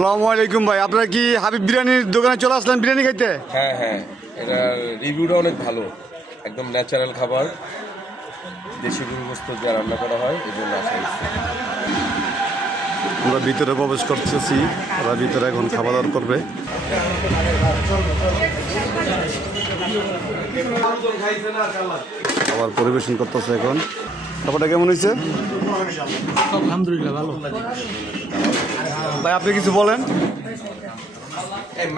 আসসালামু আলাইকুম ভাই, আপনারা কি হাবিব বিরিয়ানির দোকানে চলে আসলেন বিরিয়ানি খাইতে? হ্যাঁ হ্যাঁ, এটার রিভিউটা অনেক ভালো, একদম ন্যাচারাল খাবার, দেশি গরুর গোশত দিয়ে রান্না করা হয়, এই জন্য আসা হচ্ছে। আমরা ভিতরে প্রবেশ করতেছি, ওরা ভিতরে এখন খাওয়া দাওয়া করবে। খাবার পরিবেশন করতেছে এখন। খাবারটা কেমন হয়েছে? আলহামদুলিল্লাহ ভালো। ভাই আপনি কিছু বলেন।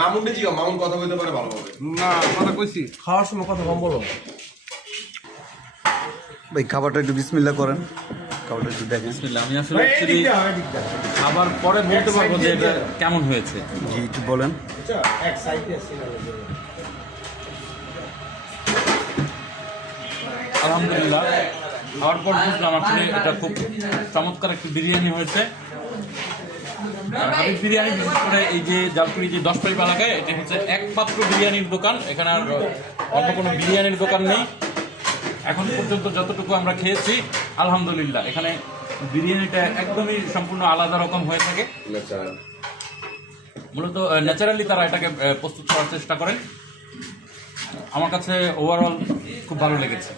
মামুন কথা বলতে পারে ভালো হবে না, কথা কইছি, খাওয়ার সময় কথা কম বলো। ভাই খাবারটা একটু বিসমিল্লাহ করেন, খাবারটা একটু দেখেন। আমি আসলে অ্যাকচুয়ালি খাবার পরে বলতে পারবো যে এটা কেমন হয়েছে। জি একটু বলেন। আলহামদুলিল্লাহ, খাওয়ার পর বুঝলাম আসলে এটা খুব চমৎকার একটি বিরিয়ানি হয়েছে। হাবিব বিরিয়ানি বিশেষ করে এই যে জালকুড়ি যে 10 পাইপ এলাকায় এটি হচ্ছে একমাত্র বিরিয়ানির দোকান। এখানে আর অন্য কোনো বিরিয়ানির দোকান নেই। এখন পর্যন্ত যতটুকু আমরা খেয়েছি আলহামদুলিল্লাহ, এখানে বিরিয়ানিটা একদমই সম্পূর্ণ আলাদা রকম হয়ে থাকে। মূলত ন্যাচারালি তারা এটাকে প্রস্তুত করার চেষ্টা করেন। আমার কাছে ওভারঅল খুব ভালো লেগেছে।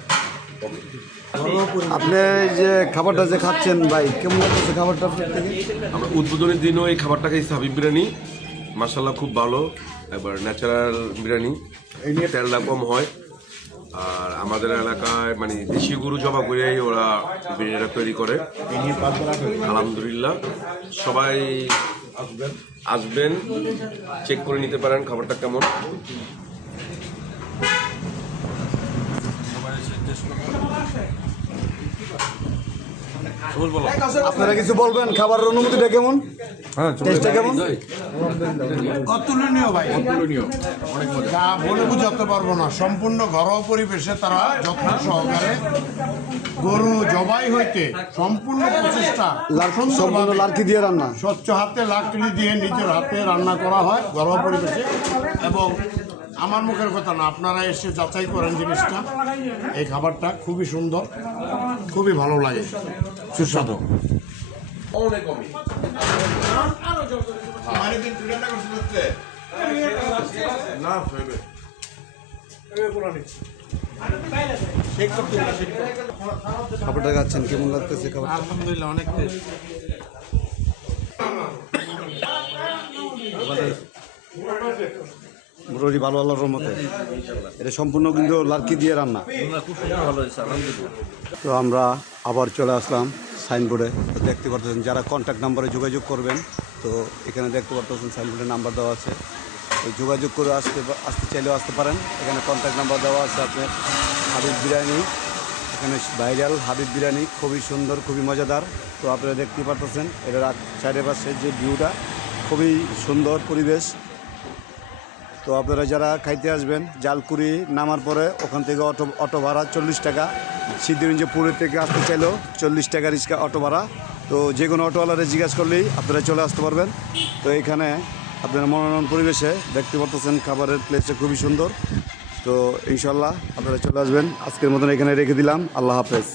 আপনি যে খাবারটা যে খাচ্ছেন ভাই, কেমন লাগছে খাবারটা আপনার থেকে? আমরা উদ্বোধনের দিনও এই খাবারটা খাইছি, হাবিব বিরিয়ানি, মাশাআল্লাহ খুব ভালো, এবার ন্যাচারাল বিরিয়ানি, এই নিয়ে তেলটা কম হয়। আর আমাদের এলাকায় মানে দেশি গরু জবা করেই ওরা বিরিয়ানিটা তৈরি করে। আলহামদুলিল্লাহ, সবাই আসবেন, চেক করে নিতে পারেন খাবারটা কেমন। আপনারা কিছু বলবেন, খাবারের অনুমতিটা কেমন? টেস্টটা কেমন? অতুলনীয় ভাই, অতুলনীয়, যা বলে বুঝাতে পারবো না। সম্পূর্ণ ঘরোয়া পরিবেশে তারা যত্ন সহকারে গরু জবাই হইতে সম্পূর্ণ প্রচেষ্টা, সম্পূর্ণ লার্কি দিয়ে রান্না, স্বচ্ছ হাতে লাকড়ি দিয়ে নিজের হাতে রান্না করা হয় ঘরোয়া পরিবেশে। এবং আমার মুখের কথা না, আপনারা এসে যাচাই করেন জিনিসটা। এই খাবারটা খুবই সুন্দর, খুবই ভালো লাগে, সুস্বাদু। খাবারটা খাচ্ছেন কেমন লাগতেছে খাবার? আলহামদুলিল্লাহ, অনেক টেস্ট। মোটামুটি ভালো আল্লাহর মতে। এটা সম্পূর্ণ কিন্তু লার্কি দিয়ে রান্না। তো আমরা আবার চলে আসলাম সাইনবোর্ডে। দেখতে পারতেছেন যারা কন্ট্যাক্ট নাম্বারে যোগাযোগ করবেন, তো এখানে দেখতে পারতেছেন সাইনবোর্ডে নাম্বার দেওয়া আছে। ওই যোগাযোগ করে আসতে চাইলেও আসতে পারেন। এখানে কন্ট্যাক্ট নাম্বার দেওয়া আছে আপনার। হাবিব বিরিয়ানি, এখানে ভাইরাল হাবিব বিরিয়ানি, খুবই সুন্দর, খুবই মজাদার। তো আপনারা দেখতে পারতেছেন এটার চারিপাশের যে ভিউটা খুবই সুন্দর পরিবেশ। তো আপনারা যারা খাইতে আসবেন, জালকুড়ি নামার পরে ওখান থেকে অটো ভাড়া 40 টাকা। সিদ্ধিরঞ্জপুরের থেকে আসতে চাইলেও 40 টাকা রিক্সা অটো ভাড়া। তো যে কোনো অটোওয়ালারে জিজ্ঞাসা করলেই আপনারা চলে আসতে পারবেন। তো এখানে আপনারা মনোরম পরিবেশে দেখতে পারতেছেন খাবারের প্লেসটা খুবই সুন্দর। তো ইনশাল্লাহ আপনারা চলে আসবেন। আজকের মতন এখানে রেখে দিলাম। আল্লাহ হাফেজ।